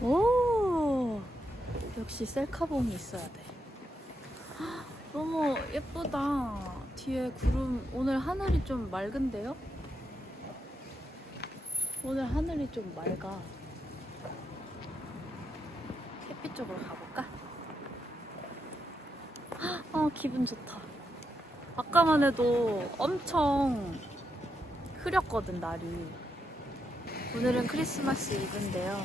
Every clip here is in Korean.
오 역시 셀카봉이 있어야 돼 헉, 너무 예쁘다 뒤에 구름 오늘 하늘이 좀 맑은데요? 오늘 하늘이 좀 맑아 햇빛 쪽으로 가볼까? 헉, 아 기분 좋다 아까만 해도 엄청 흐렸거든 날이 오늘은 크리스마스 이브인데요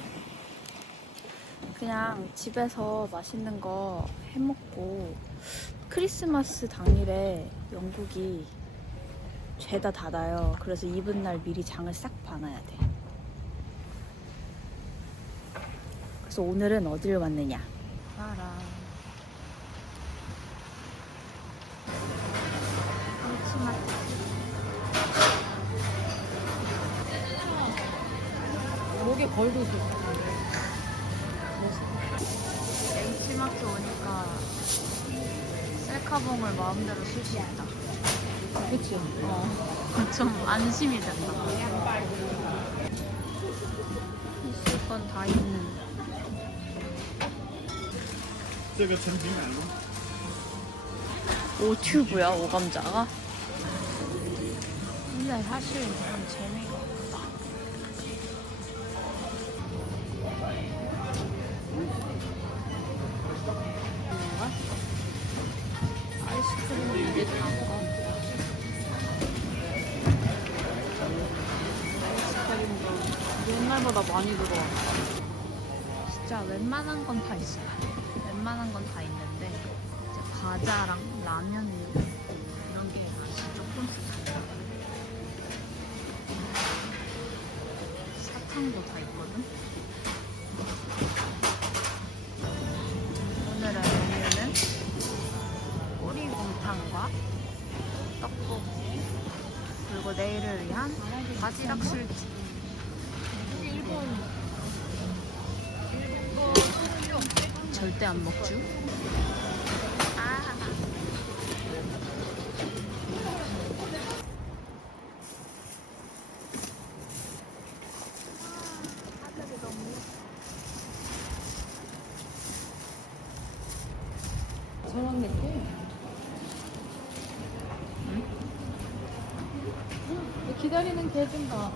그냥 집에서 맛있는 거 해먹고 크리스마스 당일에 영국이 죄다 닫아요. 그래서 이분 날 미리 장을 싹 봐놔야 돼. 그래서 오늘은 어디를 왔느냐? 알아. 목에 걸도 줘. H마트 오니까 셀카봉을 마음대로 쓸 수 있다. 그치? 어, 좀 안심이 된다. 있을 건 다 있는. 这个成品买了吗？ 오튜브야, 오감자가? 근데 사실 옛날보다 많이 들어와. 진짜 웬만한 건 다 있어요. 웬만한 건 다 있는데 이제 과자랑 라면 이런 게 아직 조금씩 달라. 사탕도 다 있거든. 오늘의 메뉴는 꼬리곰탕과 떡볶이 그리고 내일을 위한 바지락 술집. 절대 안 먹죠. 저런? 기다리는 개좀 봐.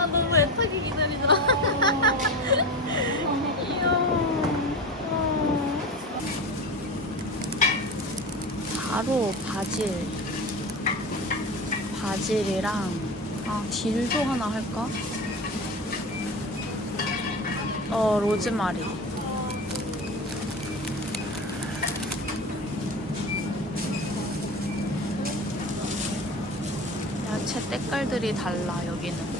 아 너무 애타게 기다리더라. 바로 바질. 바질이랑 아 딜도 하나 할까? 어 로즈마리. 야채 때깔들이 달라 여기는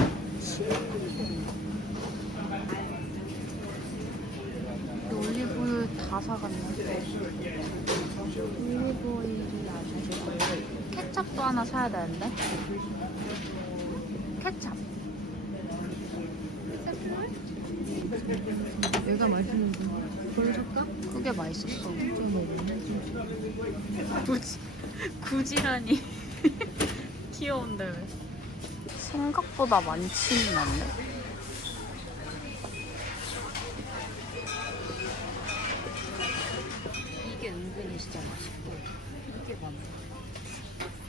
이 올리브유 다 사갔네. 올리브 오일이 아주 케찹도 하나 사야 되는데. 케찹. 얘가 맛있는데. 보여줄까? 그게 맛있었어. 굳이, 굳이라니. 귀여운데 왜. 생각보다 많지는 않네. 이게 은근히 진짜 맛있고, 이게 많다.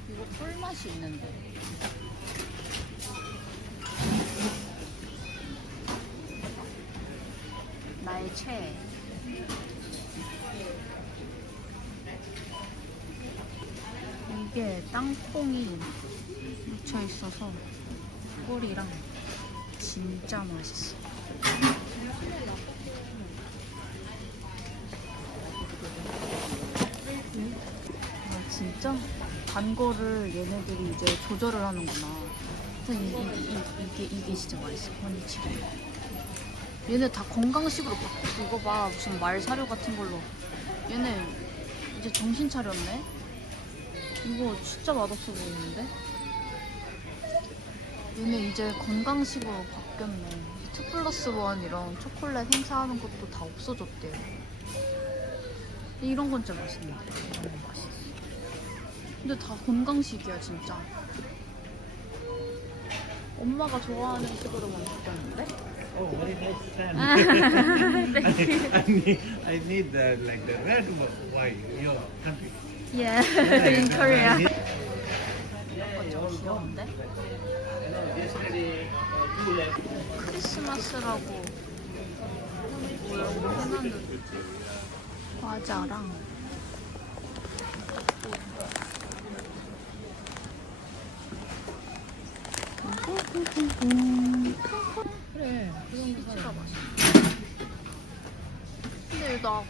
이거 꿀맛이 있는데. 나의 최애. 이게 땅콩이 묻혀 있어서 꿀이랑 진짜 맛있어. 진짜 단 거를 얘네들이 이제 조절을 하는구나. 하여튼 이, 이, 이, 이게 이게 진짜 맛있어. 허니치킨. 얘네 다 건강식으로 바뀌었어. 이거 봐 무슨 말 사료 같은 걸로. 얘네 이제 정신 차렸네. 이거 진짜 맛없어 보이는데? 얘네 이제 건강식으로 바뀌었네. 2 플러스 1 이런 초콜릿 행사하는 것도 다 없어졌대요. 이런 건 진짜 맛있네. 이런 건 맛있어. 근데 다 건강식이야, 진짜. 엄마가 좋아하는 식으로만 바뀌었는데? Oh, very nice stand. I. I need, I need the, like the red wine, your country. Yeah, in Korea. 귀여운데? 크리스마스라고 뭐라고 해놨는데 과자랑 그래. 진짜 맛있어. 근데 나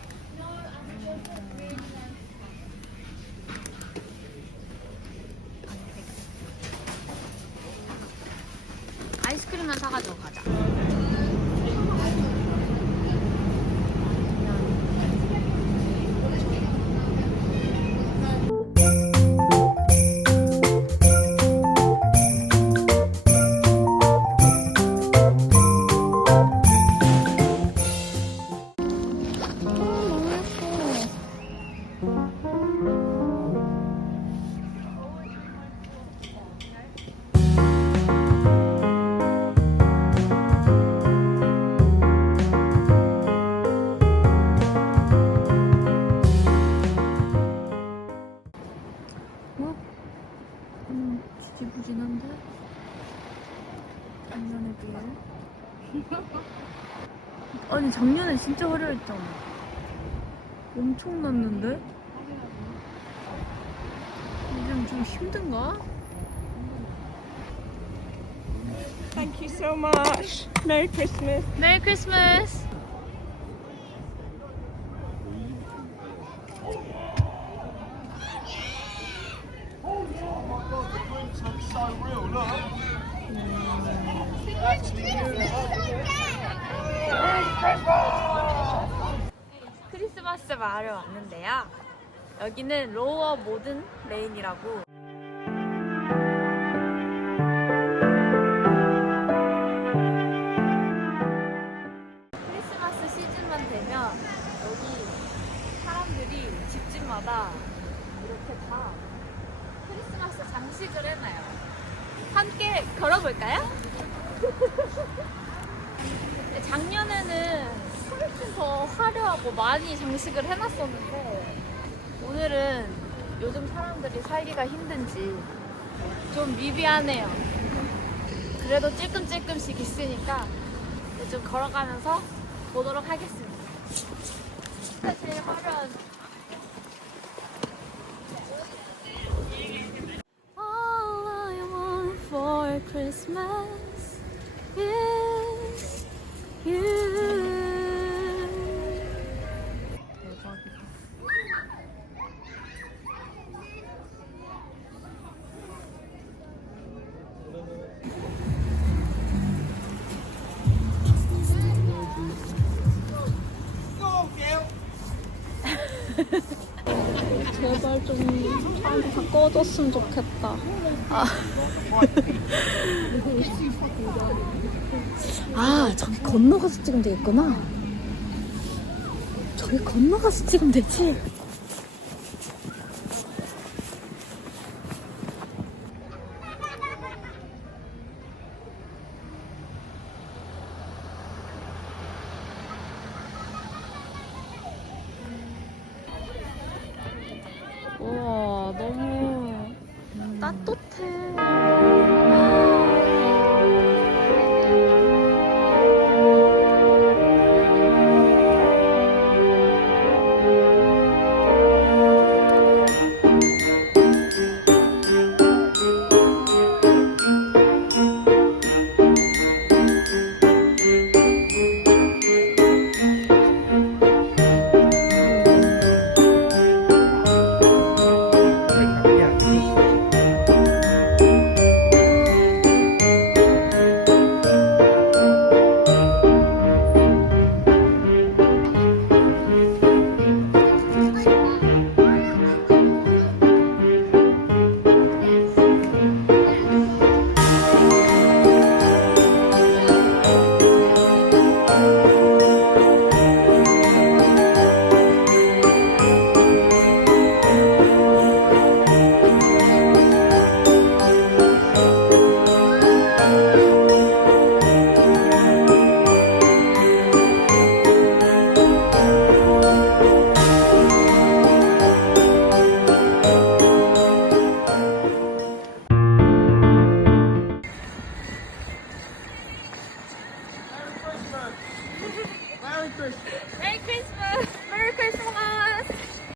작년에 진짜 화려했잖아 엄청 났는데? 요즘 좀 힘든가? Thank you so much. Merry Christmas. 메리 크리스마스! 크리스마스 마을에 왔는데요. 여기는 로어 모든 레인이라고 크리스마스 시즌만 되면 여기 사람들이 집집마다 이렇게 다 크리스마스 장식을 해놔요. 함께 걸어볼까요? 작년에는 훨씬 더 화려하고 많이 장식을 해놨었는데 오늘은 요즘 사람들이 살기가 힘든지 좀 미비하네요. 그래도 찔끔찔끔씩 있으니까 좀 걸어가면서 보도록 하겠습니다. 제일 화려한. All I want you. 제발 좀 사람 다 꺼졌으면 좋겠다. 아, 아 저기 건너가서 찍으면 되겠구나. 저기 건너가서 찍으면 되지.